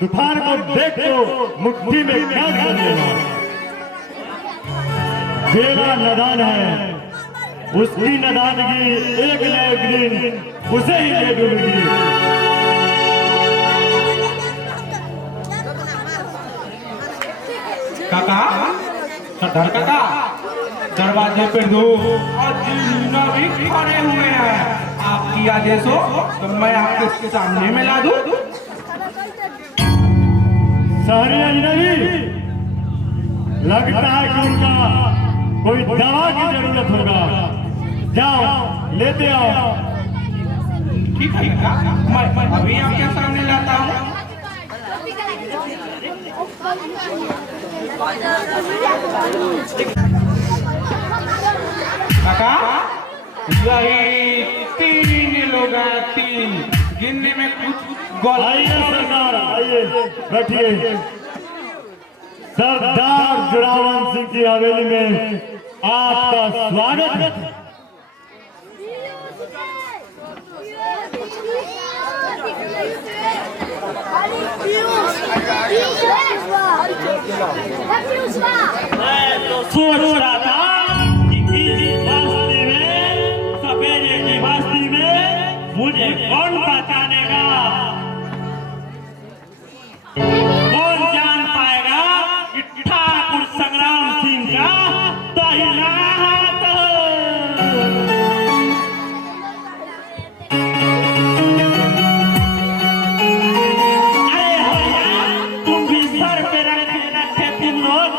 तूफान को देख तो मुट्ठी में कैद कर लेना। बेला नदान है, उसकी नदानगी एक न एक दिन उसे ही ले डूबेगी। काका, सरदार काका, दरवाजे पे दो और जीना भी खड़े हुए हैं। आपकी आदेश हो तो मैं आपके सामने में ला दूं। सारे अजनबी, लगता है कि उनका कोई दवा की जरूरत होगा। जाओ लेते आओ। ठीक है काका, मैं अभी आपके सामने लाता हूँ। काका, यही 3 लोग हैं, 3 गिनने में कुछ गौर। आइए सरदार, आइए बैठिए। सरदार जोरावर सिंह की हवेली में आपका स्वागत है। मैं तो सोच रहा था कि इस बस्ती में, सपेरे की बस्ती में मुझे कौन पहचानेगा, कौन जान पाएगा कि ठाकुर संग्राम सिंह का दाहिना हाथ। अरे भैया, तुम भी सर पे रखे तुम लोग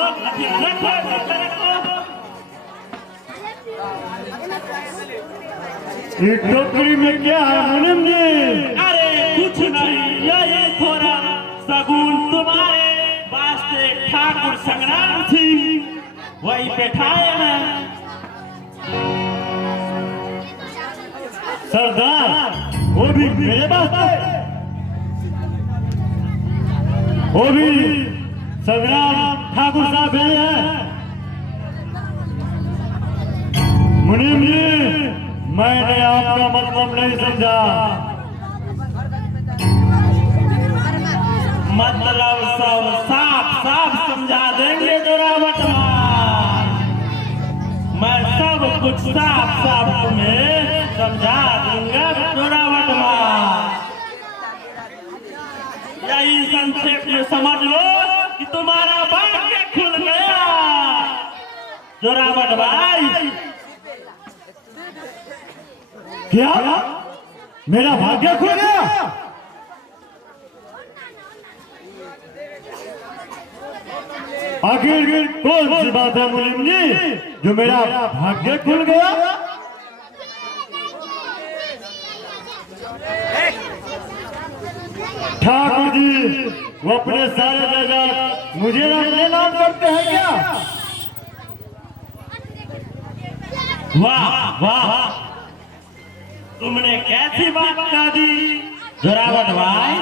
ये टोकरी में क्या है मुनीम जी? अरे कुछ नहीं, यही थोड़ा सगुन तुम्हारे वास्ते ठाकुर संग्राम सिंह वही बैठाए हैं। सरदार, वो भी मेरे वास्ते, वो भी संग्राम ठाकुर साहब हैं। मुनीम जी, मैंने आपका मतलब नहीं समझा। मतलब सब साफ साफ समझा देंगे जोरावर भाई। मैं सब कुछ साफ साफ तुम्हें समझा दूंगा जोरावर भाई। यही संक्षेप में समझ लो कि तुम्हारा भाग्य खुल गया जोरावर भाई। क्या मेरा भाग्य खुल गया? आखिर कौन सी बात है मुनीम जी जो मेरा भाग्य खुल गया? ठाकुर जी, वो अपने सारे जायदाद मुझे अपने नाम करते हैं क्या? वाह वाह, तुमने कैसी बात कह दी जोरावर भाई।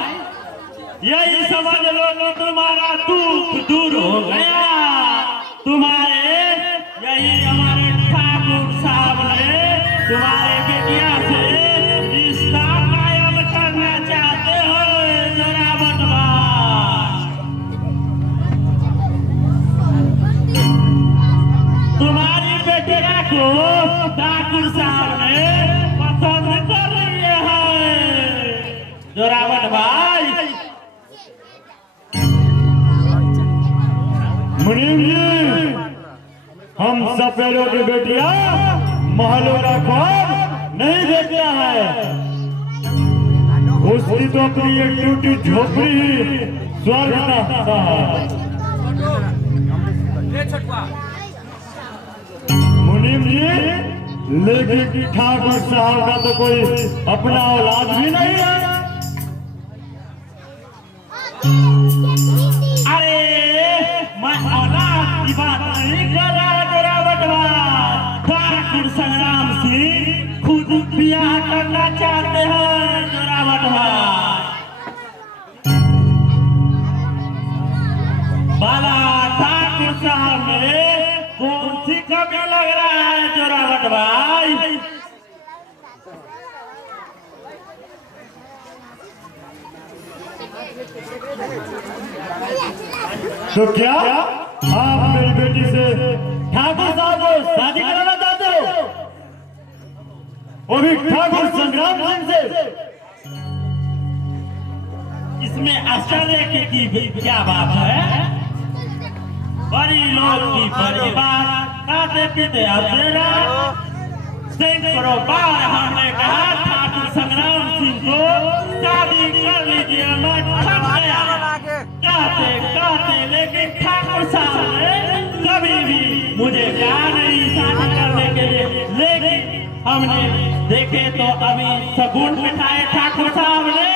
यही समझ लो कि तुम्हारा दुख दूर हो गया। तुम्हारे यही हमारे ठाकुर साहब ने तुम्हारे बेटिया से रिश्ता कायम करना चाहते हो जोरावर भाई। तुम्हारी बेटिया को ठाकुर साहब ने पसंद कर लिए हैं जोरावर भाई। मुनीम जी, हम सपेरों की बेटिया महलों का ख्वाब नहीं देखता है। उसकी तो अपनी एक टूटी झोपड़ी स्वर्ग का है। मुनीम जी, लेकिन ठाकुर साहब का तो कोई अपना औलाद भी नहीं है। अरे मैं औलाद की बात नहीं कर रहा जोरावर भाई। ठाकुर संग्राम सिंह खुद ब्याह करना चाहते हैं जोरावर भाई। बाला ठाकुर साहब में कौन सी कमी लग रहा है जोरावर भाई? तो क्या आप मेरी बेटी से ठाकुर साहब को शादी कराना चाहते हो, वो भी ठाकुर संग्राम सिंह से? इसमें आश्चर्य की क्या बात है? बड़ी लोग की बड़ी बात, खाते पीते अपने सैकड़ों बार हमने कहा ठाकुर संग्राम सिंह को शादी कर लीजिए, मैं थक गया कहते लेकिन ठाकुर साहब ने कभी भी मुझे कहा नहीं शादी करने के लिए। लेकिन हमने देखे तो अभी शगुन बिठाए ठाकुर साहब ने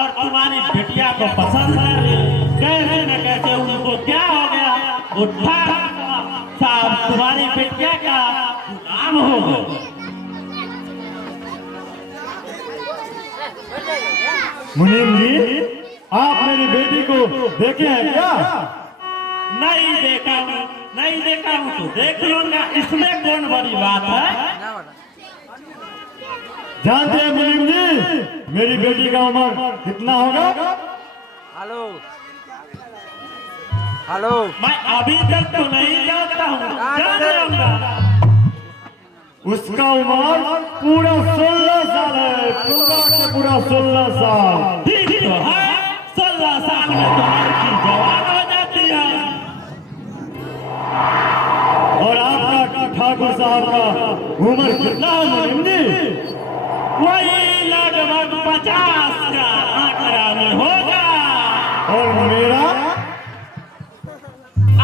और तुम्हारी बिटिया को पसंद कर ली। कैसे न कैसे उनको क्या हो गया, वो ठाकुर साहब तुम्हारी बिटिया का नाम हो गया। मुनीम जी, आप मेरी बेटी को देखे हैं क्या? नहीं देखा हूँ तो देख लूंगा, इसमें कौन बड़ी बात है? जानते हैं मुनीम जी, मेरी बेटी का उम्र कितना होगा? हेलो मैं अभी तक तो नहीं जानता हूँ, जान जाऊंगा। उसका उम्र पूरा 16 साल है, पूरा 16 साल। ठीक तो है, 16 साल में तो लड़की जवान हो जाती है। और आपका ठाकुर साहब का उम्र कितना है मुनीम जी? वही लगभग 50 का आंकड़ा में होगा। और मेरा?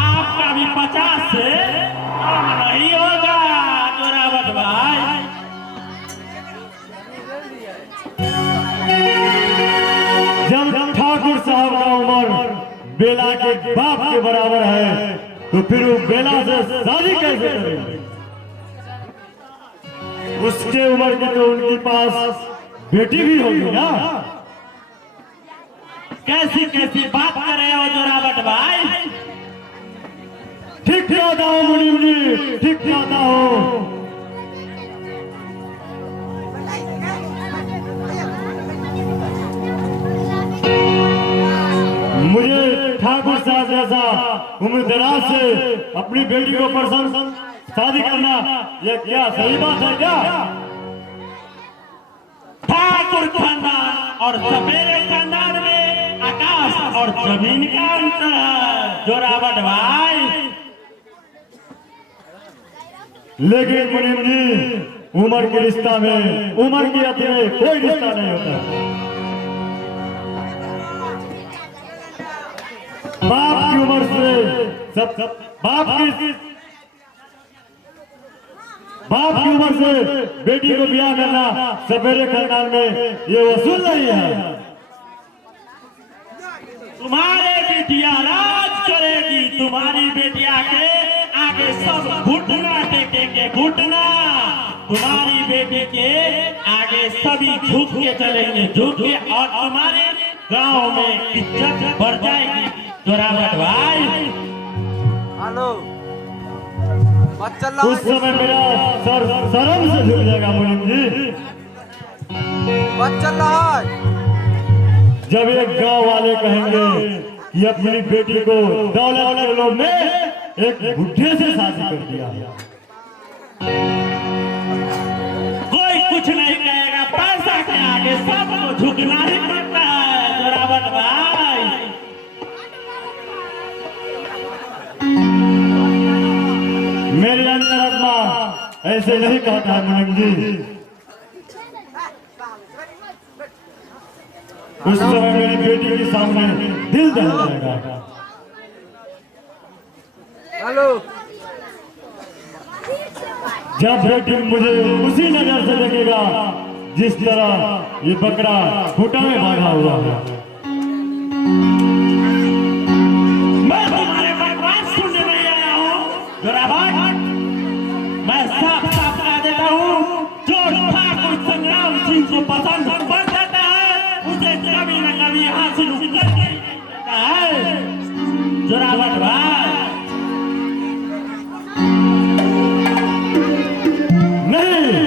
आपका भी 50 से कम नहीं होगा जोरावट भाई। जब ठाकुर साहब का उम्र बेला के बाप के बराबर है तो फिर वो बेला से शादी कैसे करेंगे? उसके उम्र की तो उनके पास बेटी भी होगी ना। कैसी बात कर रहे हो जोरावट भाई? ठीक कहता हूँ मुनीम जी, ठीक कहता हूँ। मुझे ठाकुर साहब जैसा उम्रदराज से अपनी बेटी को पसंद शादी करना, यह क्या सही बात है क्या? ठाकुर खानदान और सपेरे खानदान में आकाश और जमीन का अंतर है जोरावट भाई। लेकिन मुनीम जी, उम्र के रिश्ता में, उम्र की अति में कोई रिश्ता नहीं होता। बाप की उम्र से बाप की उम्र से बेटी को ब्याह करना सपेरे खानदान में ये वसूल नहीं है। तुम्हारे बेटिया राज करेगी, तुम्हारी बेटिया के आगे सब घुटना टेकेंगे, घुटना। तुम्हारी बेटी के आगे सभी झुक के चलेंगे, झुक के, और तुम्हारे गांव में इज्जत बढ़ जाएगी जोरावट भाई। हेलो उस समय मेरा सर शर्म से झुक जाएगा मुनीम जी। चल रहा है। जब एक गांव वाले कहेंगे कि अपनी बेटी को दौलत के लोभ में एक बुढ़े से शादी कर दिया। कोई कुछ नहीं कहेगा, पैसा के आगे सबको झुकना ही पड़ता है जोरावट भाई। मेरी अंतरात्मा ऐसे नहीं कहता है मुनीम जी। उस समय मेरी बेटी के सामने दिल दहल जाएगा। हेलो जब बेटी मुझे उसी नजर से देखेगा जिस तरह ये बकरा खूंटा में बांधा हुआ है। मैं तुम्हारे बकवास सुनने नहीं आया हूँ जोरावट। मैं साफ साफ कह देता हूँ, जो ठाकुर संग्राम सिंह को पसंद कर देता है उसे कभी न कभी हासिल करके देता है जोरावट भाई। नहीं,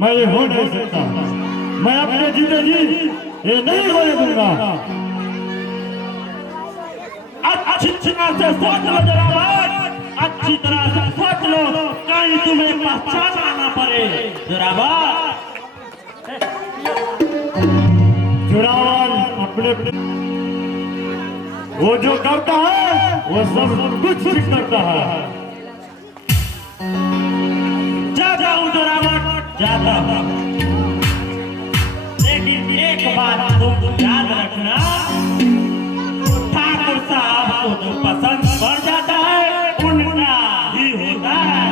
मैं ये हो नहीं सकता। मैं अपने जीते जी ये नहीं होने दूंगा। अच्छी तरह से सोच लो जोरावर, अच्छी तरह से सोच लो, कहीं तुम्हें पहचान ना पड़े जोरावर। जोरावर अपने वो जो करता है वो सब कुछ ठीक करता है। जाता हूँ जोरावर, जाता हूँ, लेकिन एक बात तुम याद रखना, ठाकुर साहब को जो पसंद पड़ जाता है उनका ही होता है।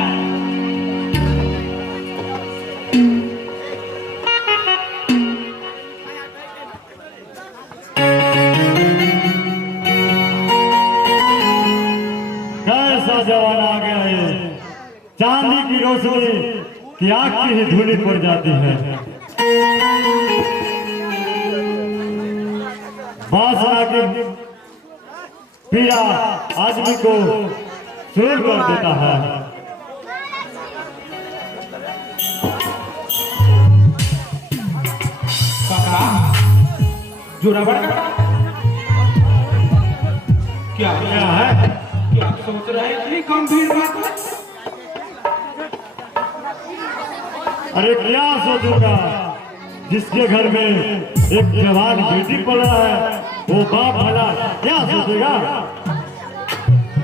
कैसा जवान आ गया है, चांदी की रोशनी की आग की ही धूली पड़ जाती है। बादशाह की पीड़ा आदमी को चूर कर देता है। काका, जोरावर काका, क्या क्या है? क्या सोच रहे हैं? इतनी गंभीर बात है? अरे क्या सोचूंगा, जिसके घर में एक जवान बेटी पड़ा है वो बाप भला क्या सोचेगा?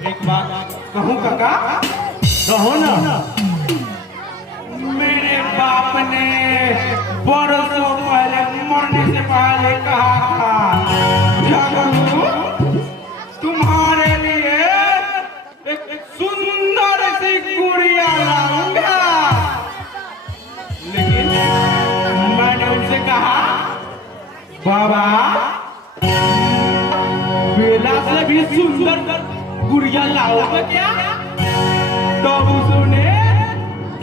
एक बात कहूँ काका, कहो ना। मेरे बाप ने बरसों पहले मरने से पहले कहा था, जागरू तुम्हारे लिए एक सुंदर सी गुड़िया लाऊंगा। लेकिन मैंने उनसे कहा, बाबा बेला से भी सुंदर गुड़िया लाओगे क्या? तो उसने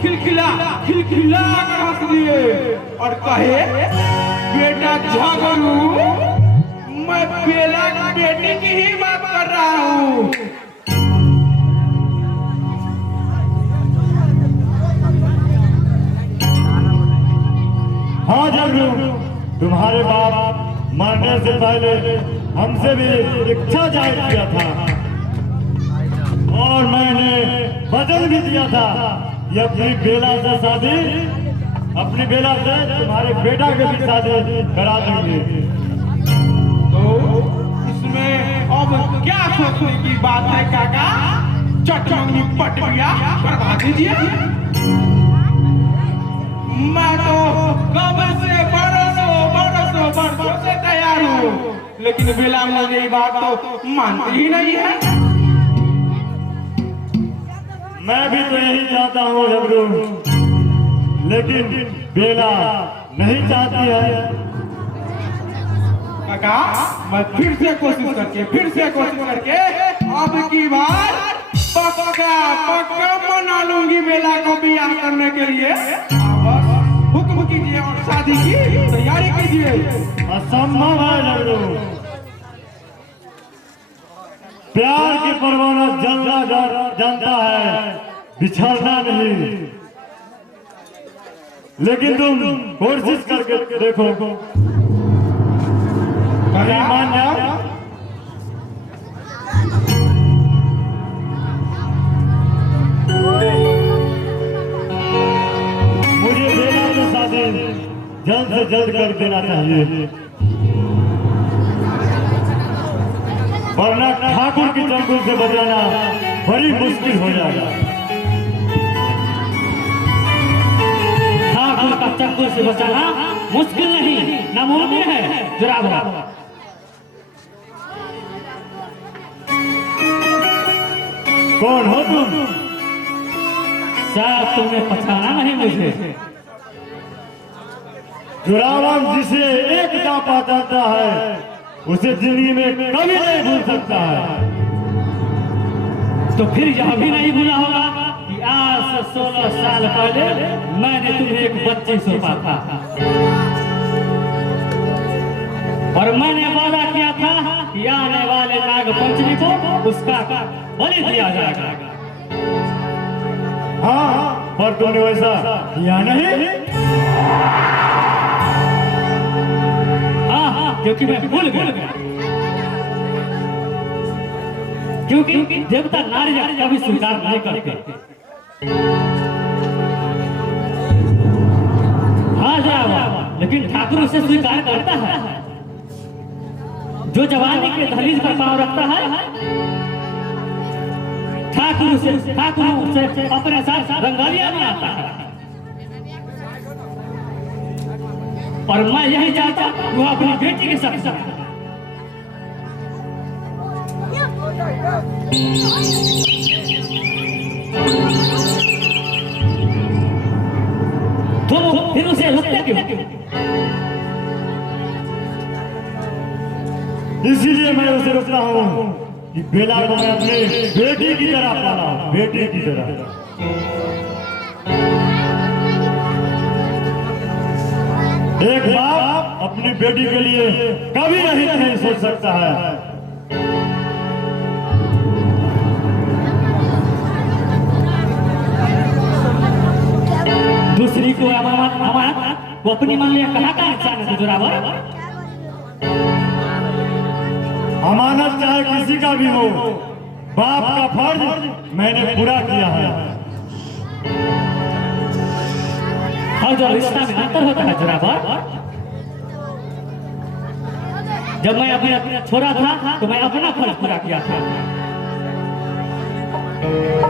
खिलखिला कर हंस दिए और कहे, बेटा झगड़ू, मैं बेला की बेटी की ही बात कर रहा हूँ। हाँ जगरू, तुम्हारे बाप मरने से पहले हमसे भी इच्छा जाहिर किया था और मैंने वचन भी दिया था कि अपनी बेला से शादी, अपनी बेला से तुम्हारे बेटा के भी शादी करा देंगे। तो इसमें अब क्या सोचने की बात है काका? चटनी पट गया, करवा दीजिए। मैं तो कब से बरसों से तैयार हूँ, लेकिन बेला मुझे ये बात तो मानती ही नहीं है। मैं भी तो यही चाहता हूँ जगरू, लेकिन बेला नहीं चाहती है। काका, मैं फिर से कोशिश करके अब की बार पक्का मना लूंगी बेला को ब्याह करने के लिए। बस हुक्म कीजिए और शादी की तैयारी कीजिए। असंभव है जगरू, प्यार की परवाना जलना जानता है, बिछड़ना नहीं। लेकिन तुम कोशिश करके देखो, कहीं मान जाओ। मुझे बेला की शादी जल्द से जल्द कर देना चाहिए, वरना ठाकुर की चंगुल से बचाना बड़ी मुश्किल हो जाएगा। ठाकुर का चक्कर से बचाना मुश्किल नहीं, नामुमकिन है जोरावर। कौन हो तुम? शायद तुम्हें पहचाना नहीं मुझे। जोरावर जिसे एक दफा जाता है उसे जिंदगी में कभी नहीं भूल सकता है। तो फिर यह भी नहीं भूला होगा कि आज से 16 साल पहले मैंने तुम्हें एक बच्ची सौंपा था और मैंने वादा किया था कि आने वाले नाग पंचमी को उसका बलि दिया जाएगा। हाँ, पर तुमने वैसा किया नहीं। हाँ, क्योंकि मैं भूल गया। क्योंकि देवता नारी कभी स्वीकार नहीं करते। हाँ जनाब, लेकिन ठाकुर उसे स्वीकार करता है। जो जवानी के दहलीज पर पांव रखता है, ठाकुर उसे अपने साथ रंगालिया में आता है। और मैं यही चाहता हूं वो अपनी बेटी के साथ तो फिर उसे रोकते क्यों? इसीलिए मैं उसे रोकता हूँ कि बेला को मैं अपने बेटी की तरह पाला, बेटी की तरह। एक बाप अपनी बेटी के लिए कभी नहीं सोच सकता है। दूसरी को अमानत वो अपनी मान लिया, कहा का इंसान है जोरावर। अमानत चाहे किसी का भी हो, बाप का फर्ज मैंने पूरा किया है। और जो रिश्ता में अंतर होता है जोरावर, जब मैं अपने छोरा था तो मैं अपना फर्ज पूरा किया था।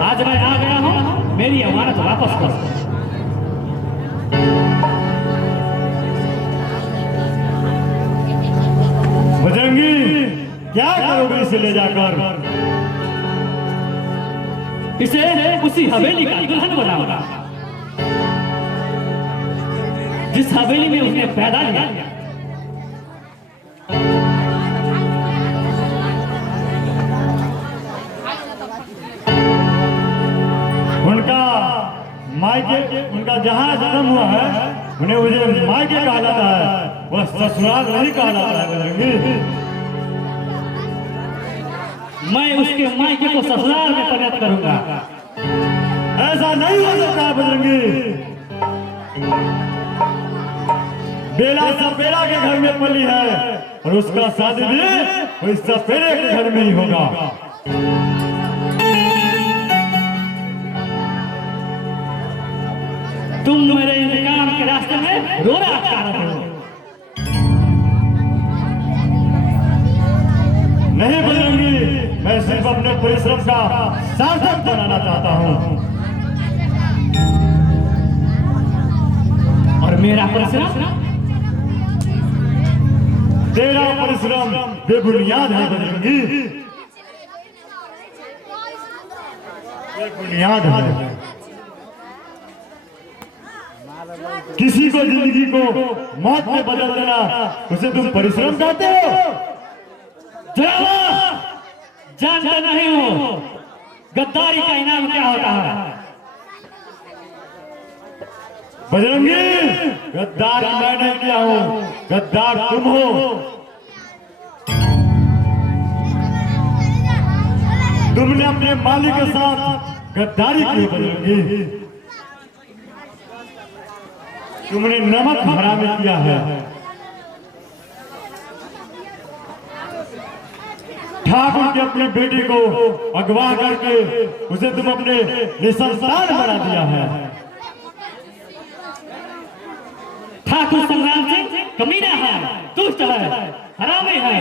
आज मैं आ गया हूँ, मेरी अमानत वापस कर। बजरंगी, क्या करोगे इसे ले जाकर? इसे उसी हवेली का दुल्हन बनाऊंगा जिस हवेली में उसने पैदा लिया। उनका मायके, उनका जहाँ जन्म हुआ है उन्हें मुझे मायके कहा जाता है, वह ससुराल नहीं कहा जाता है। बजरंगी, मैं उसके मायके को ससुराल में परिणत करूंगा। ऐसा नहीं हो सकता बजरंगी। बेला सपेरा के घर में पली है और उसका शादी भी उस सपेरे के घर में ही होगा। तुम मेरे इंतकाम के रास्ते में रोना अटका रहे हो। नहीं बजरंगी, मैं सिर्फ अपने परिश्रम का सार्थक बनाना चाहता हूँ। और मेरा परिश्रम, तेरा परिश्रम बेबुनियाद है बजरंगी, बेबुनियाद है। किसी को जिंदगी को मौत में बदल देना, उसे तुम परिश्रम कहते हो? जानते नहीं हो गद्दारी का इनाम क्या होता है? बजरंगी, गद्दार मैं नहीं किया हूँ, गद्दार तुम हो। तुमने अपने मालिक के साथ गद्दारी की बजरंगी, तुमने नमक हराम किया है। ठाकुर की अपनी बेटी को अगवा करके उसे तुम अपने निसंतान बना दिया है। ठाकुर संग्राम सिंह कमीना है, दुष्ट है, हरामी है।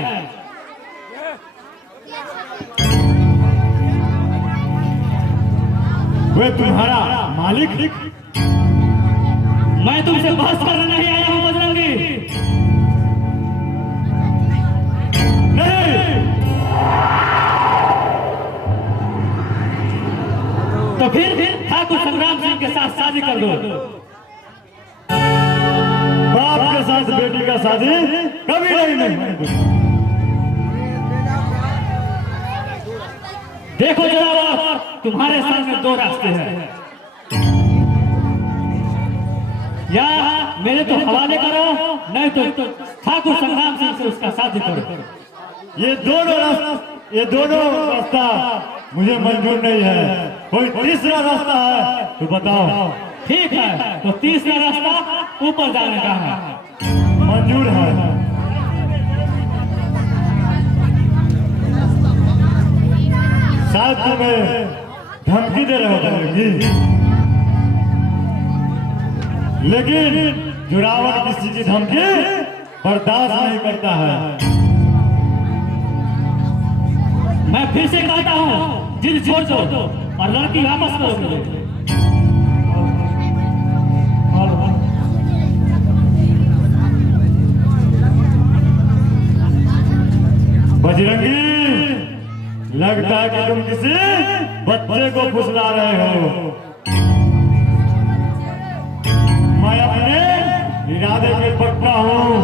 वे तुम्हारा मालिक? मैं तुमसे बहस करने नहीं आया हूं बजरंगी। नहीं, तो फिर ठाकुर संग्राम सिंह के साथ शादी कर दो। बाप के साथ बेटी का शादी कभी नहीं। देखो जरा, तुम्हारे सामने दो रास्ते हैं, या मेरे तो हवाले करो, नहीं तो ठाकुर संग्राम सिंह से उसका शादी करो। ये दोनों रास्ता मुझे मंजूर नहीं है। कोई तीसरा रास्ता है तो बताओ। ठीक है, तो तीसरा रास्ता ऊपर जाने का है। मंजूर है। शायद तुम्हें धमकी दे रहे हो बजरंगी, लेकिन जोरावर किसी की धमकी बर्दाश्त नहीं करता है। मैं फिर से कहता हूँ, जिद छोड़ दो और लड़की वापस करो मुझे। बजरंगी, लगता है कि तुम किसी बच्चे को फुसला रहे हो। मैं अपने इरादे पे पक्का हूँ।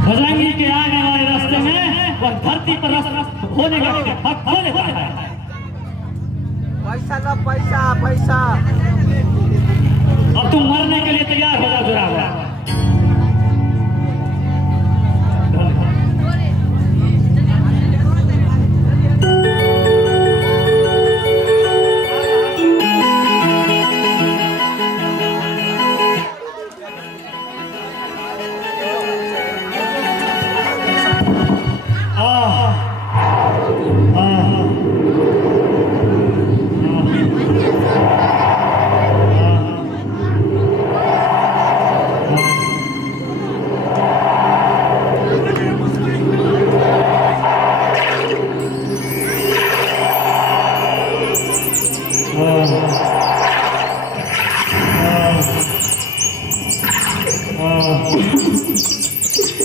बजरंगी के आने वाले रास्ते में वह धरती पर होने का हक होने का है। पैसा ना पैसा पैसा। अब तुम मरने के लिए तैयार हो जाओ जोरावर।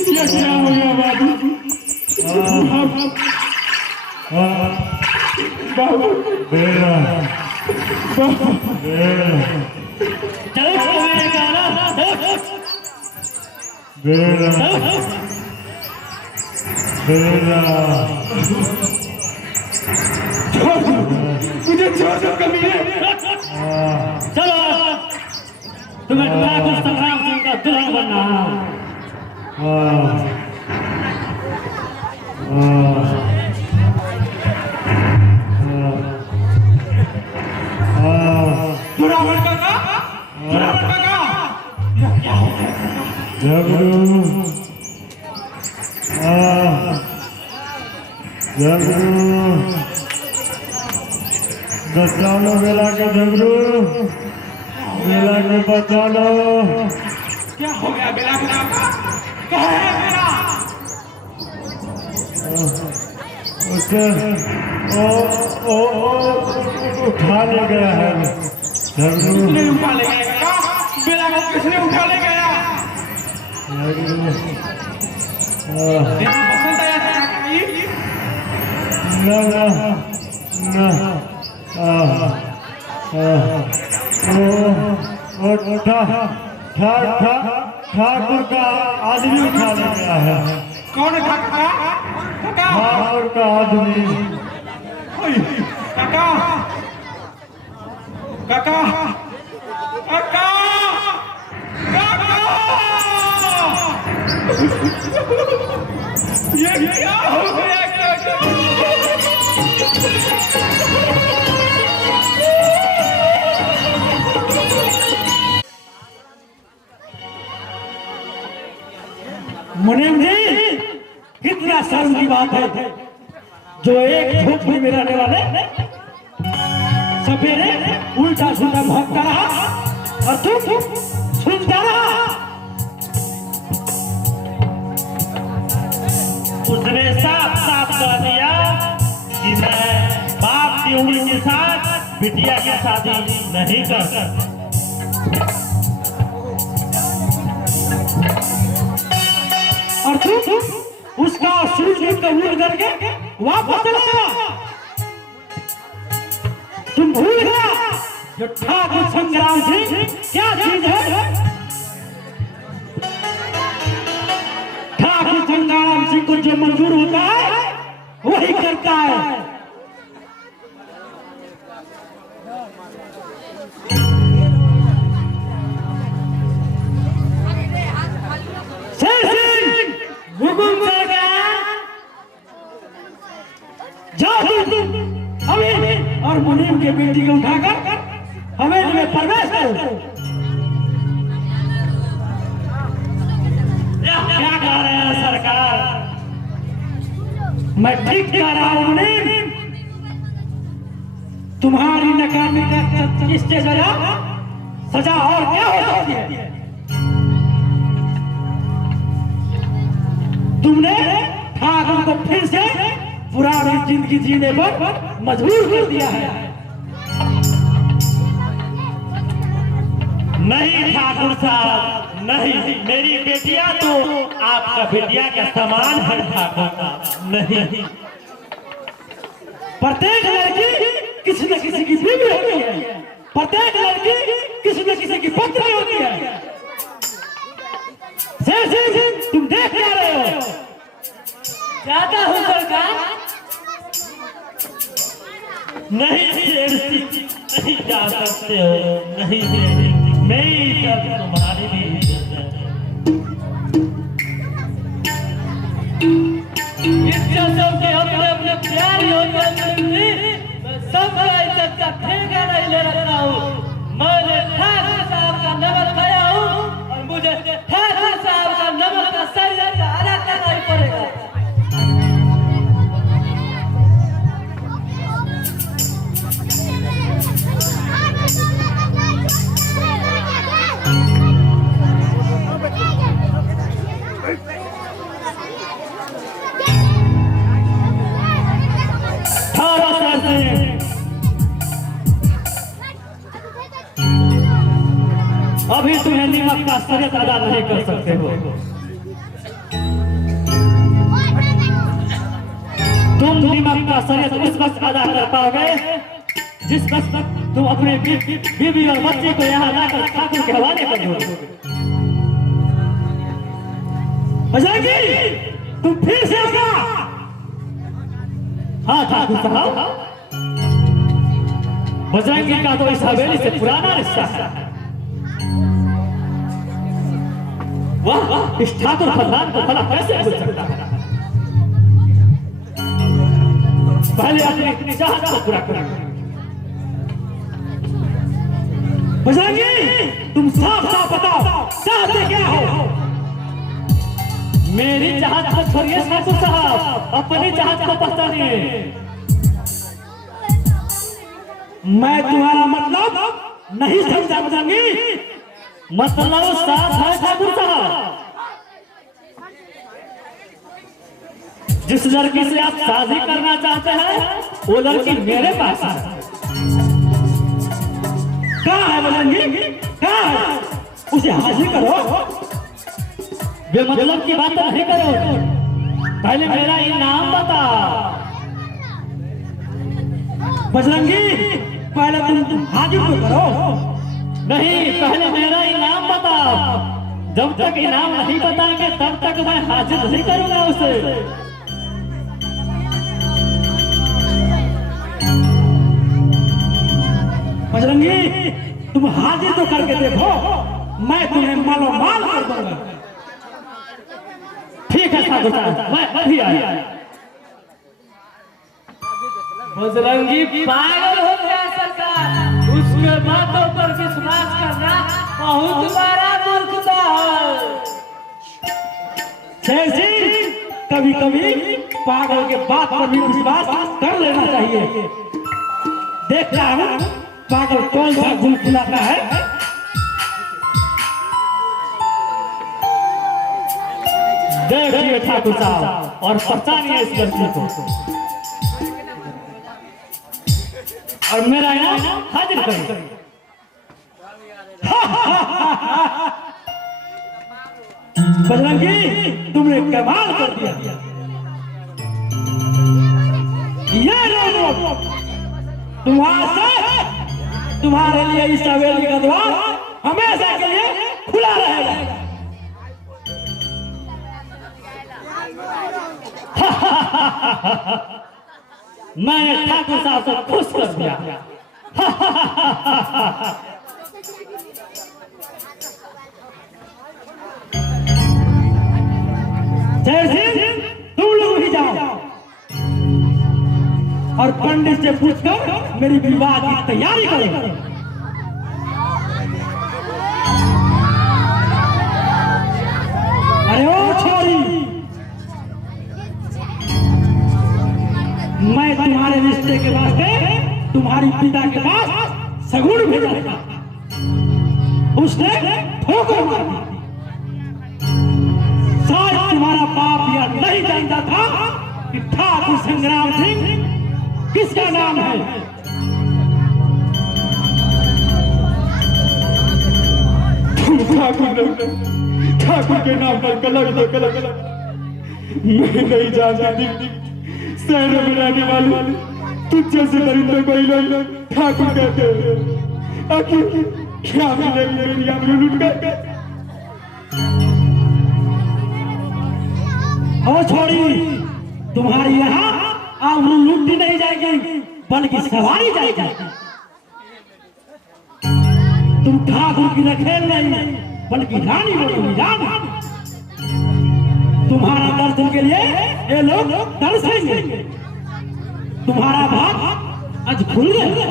ये क्या हो गया बाबू? बाबू बेड़ा चलो मेरे गाना बेड़ा बेड़ा मुझे छोड़ दो कमीने। चलो तुम्हें ठाकुर संग्राम सिंह का दुल्हन बनना है। जोरावर काका, जोरावर काका, क्या हो गया? झगड़ू बचा लो बेला के झगड़ू, बेला के बचा लो। क्या हो गया बेला के काका? कहाँ है बेला? उसे उठा ले गया है झगड़ू। किसने उठा ले गया काका? बेला को किसने उठा ले गया? देखो पसंद आया था काकी? ना ना ना ठाकुर का आदमी उठा ले गया है। कौन है काका? काका, ठाकुर का आदमी। काका, काका, काका, काका, ये क्या हो गया काका? मुनीम जी, कितना शर्म की बात है जो एक झोपड़ी में रहने वाले सफेरे उल्टा सुल्टा भौंकता रहा और तुम सुनता रहा। उसने साफ साफ कह दिया कि मैं बाप की उंगली के साथ बिटिया की शादी नहीं कर सकता। और तुम उसका सूझबूझ कबूल करके वापस चला गया। तुम भूल गया जो ठाकुर संग्राम सिंह क्या चीज है। ठाकुर संग्राम सिंह को जो मंजूर होता है वही करता है। और मुनीम के बेटी को उठाकर हवेली में प्रवेश करो। क्या कह रहे हैं सरकार? मैं ठीक कह रहा हूँ मुनीम। तुम्हारी नकामी का इससे सजा और क्या हो सकती है? तुमने ठाकुर को फिर से पुरानी जिंदगी जीने पर मजबूर कर दिया है। नहीं ठाकुर साहब, नहीं, मेरी बेटिया तो आपका बेटिया का समान है ठाकुर साहब। नहीं, प्रत्येक लड़की किसी न किसी की बीवी होती है, प्रत्येक लड़की किसी न किसी की पत्नी होती है। तुम देख क्या रहे हो? ज्यादा हो सरकार। नहीं नहीं जा सकते हो, नहीं मेरी इज्जत तुम्हारी भी इज्जत है। इज्जत सबके अपने अपने प्यार होते हैं। सबका इज्जत का ठेका नहीं ले रहा हूँ। मैंने ठाकुर साहब का नंबर खाया हूँ और मुझे ठाकुर साहब का नंबर का सही अदा करना ही पड़ेगा। अभी तुम्हें निमक का शर्त अदा नहीं कर सकते हो। तुम निमक का शर्त उस वक्त अदा कर पाओगे जिस वक्त तुम अपने बीवी और बच्चे को यहाँ लाकर ठाकुर के हवाले कर दोगे। बजरंगी, तुम फिर से आना। हाँ ठाकुर साहब, बजरंगी का तो इस हवेली से पुराना रिश्ता है। वाह, इस ठाकुर खानदान को भला कैसे भूल सकता है? पहले अपनी चाहत को पूरा करो। बजरंगी, तुम साफ साफ बताओ चाहते क्या हो? मेरी चाहत को छोड़िए ठाकुर साहब, अपनी चाहत को पहचानिए। मैं तुम्हारा मतलब नहीं समझा बजरंगी। मतलब साफ है ठाकुर साहब, जिस लड़की से आप शादी करना चाहते हैं वो लड़की मेरे पास है। कहाँ है बजरंगी? कहाँ है? उसे हाजिर करो। बेमतलब की बात नहीं करो, पहले मेरा इनाम बता। बजरंगी, पहले तुम हाजिर तो करो। नहीं, पहले मेरा इनाम बताओ। जब तक इनाम नहीं बताएंगे तब तक मैं हाजिर नहीं करूंगा उसे। बजरंगी, तुम हाजिर तो करके देखो, मैं तुम्हें मालोमाल कर दूंगा। ठीक है ठाकुर साहब, मैं अभी आया। बजरंगी पागल हो गया सरकार। उसके बातों पर विश्वास करना बहुत बड़ा मूर्खता है। जैसे कभी कभी पागल के बात पर भी विश्वास कर लेना चाहिए। देखता हूँ पागल कौन सा गुल खिलाता है। देखिए ठाकुर साहब और पहचानिए इस लड़की को और मेरा इनाम हाजिर करिए। बजरंगी, तुमने कमाल कर दिया। ये लो तुम्हारे लिए इस हवेली का द्वार हमेशा के लिए खुला रहेगा। मैंने ठाकुर साहब को खुश कर दिया। जय सिंह, तुम लोग भी जाओ और पंडित से पूछकर मेरी विवाह की तैयारी करो। अरे ओ छोरी, तुम्हारी पिता के पास सगुन भेजा था, उसने ठोकर मार दी। शायद तुम्हारा बाप यह नहीं जानता था कि ठाकुर संग्राम सिंह किसका नाम है। ठाकुर के नाम पर कलंक मैं नहीं जानती थी। शहरों में रहने वाले तुझ जैसे दरिंदों को ही लोग ठाकुर कहते हैं। आखिर क्या मिलेगी मेरी आबरू लूट कर। और छोड़ी, तुम्हारी यहाँ आबरू लूटी नहीं जाएगी बल्कि सवारी जाएगी। तुम ठाकुर की रखेल नहीं बल्कि रानी बनेगी, रानी। तुम्हारा दर्शन के लिए ये लोग तरसेंगे। तुम्हारा भाग आज खुल गया।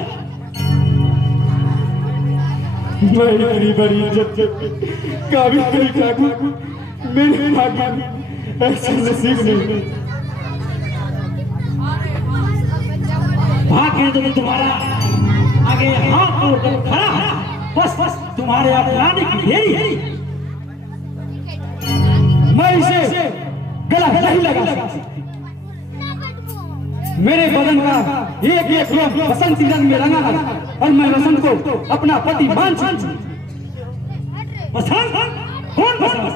मेरी बड़ी इज्जत काबिल नहीं ठाकुर, मेरे भाग्य में ऐसा नसीब नहीं। भाग्य तो तुम्हारा आगे हाथ तोड़कर खड़ा है, बस तुम्हारे अपनाने की देरी। मैं इसे गला नहीं लगा सकती। मेरे बदन का एक एक रंग बसंती रंग में रंगा है और मैं बसंत को अपना पति मान सकती हूँ। बसंत? कौन बसंत?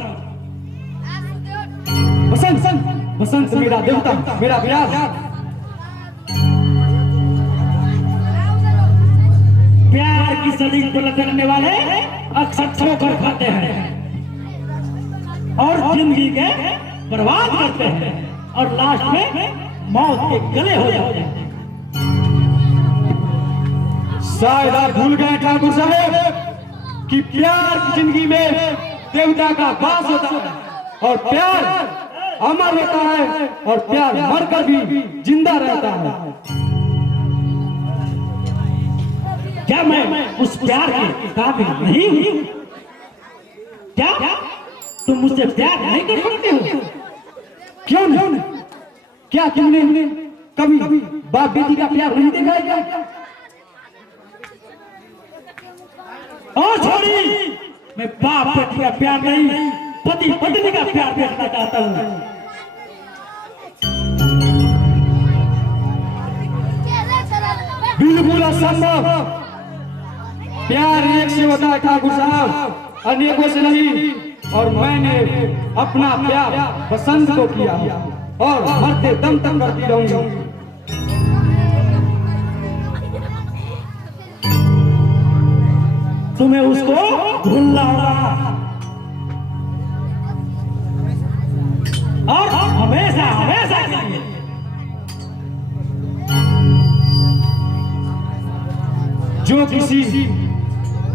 बसंत बसंत मेरा देवता, मेरा प्यार। प्यार की सलीम को लटकने वाले अक्सर ठोकर खाते हैं और जिंदगी के बर्बाद करते हैं और लास्ट में मौत के गले हो जाते हैं। शायद आप भूल गए ठाकुर साहब कि प्यार की जिंदगी में देवता का वास होता है और प्यार अमर होता है और प्यार मरकर भी जिंदा रहता है। क्या मैं उस प्यार के काबिल नहीं हूँ? क्या तुम मुझसे प्यार नहीं कर सकते हो? क्यों नहीं? क्या तुमने कभी बाप बेटी का प्यार नहीं देखा है क्या? और छोड़ी, मैं बाप बेटी का प्यार नहीं, पति पत्नी का प्यार देखना चाहता हूँ। बिल्कुल असंभव। प्यार एक से होता है ठाकुर साहब, अनेकों से नहीं। और मैंने अपना प्यार बसंत को किया और मरते दम तक करती रहूंगी। तुम्हें उसको भूलना होगा और हमेशा हमेशा के लिए। जो किसी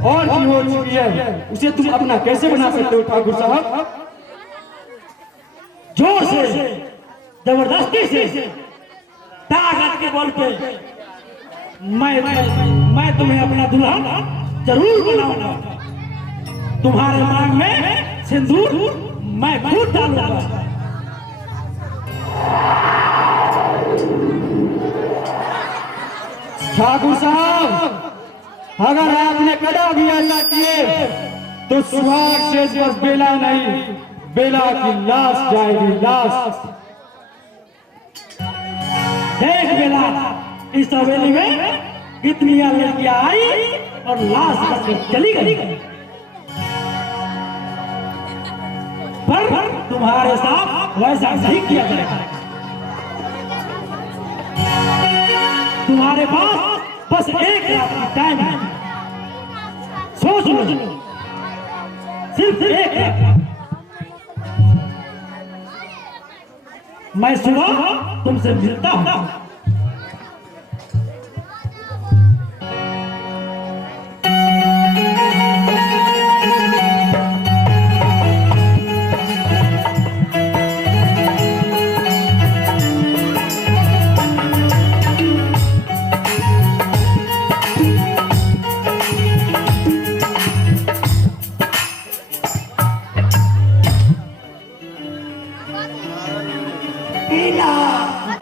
और की हो चुकी है उसे तुम अपना कैसे बना सकते हो ठाकुर साहब? जोर से, जबरदस्ती से, ताकत के बल पे मैं तुम्हें अपना दुल्हन जरूर बनाऊंगा। तुम्हारे मांग में सिंदूर मैं खुद डालूंगा। ठाकुर साहब, अगर आपने कदा भी ऐसा किए तो सुहाग से बस बेला नहीं, बेला की लाश जाएगी, लाश। देख बेला, इस हवेली में कितनी लड़कियां आई और लाश बनकर चली गई, पर तुम्हारे साथ वैसा नहीं किया जाएगा। तुम्हारे पास बस एक रात की टाइम है, सोच लो, सिर्फ एक रात। मैं सुबह तुमसे मिलता हूँ। Ina!